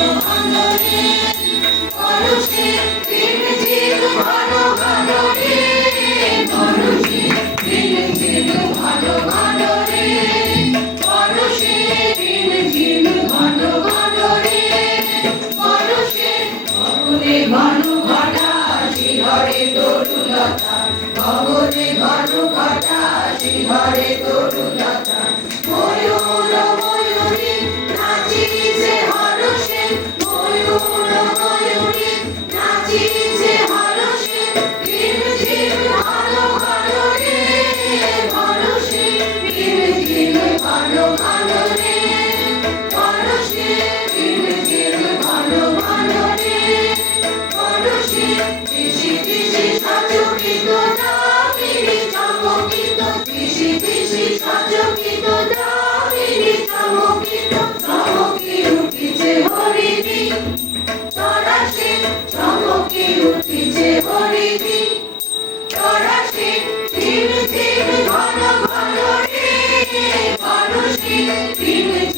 গগনে ঘন ঘটা শিহরে তরুলতা ময়ূর ময়ূরী নাচিছে হরষে ময়ূর ময়ূরী নাচিছে হরষে ঝিম ঝিম ভালো ভালো রে হরষে ঝিম ঝিম ভালো ভালো রে হরষে ঝিম ঝিম ভালো ভালো রে হরষে দিশি দিশি সাজকিত দামিনী চমকিত দিশি দিশি সাজকিত দামিনী চমকিত চমকি উঠিছে হরিণী তরাসে চমকি উঠিছে হরিণী তরাসে ঝিম ঝিম ঘন ঘন রে হরষে ঝিম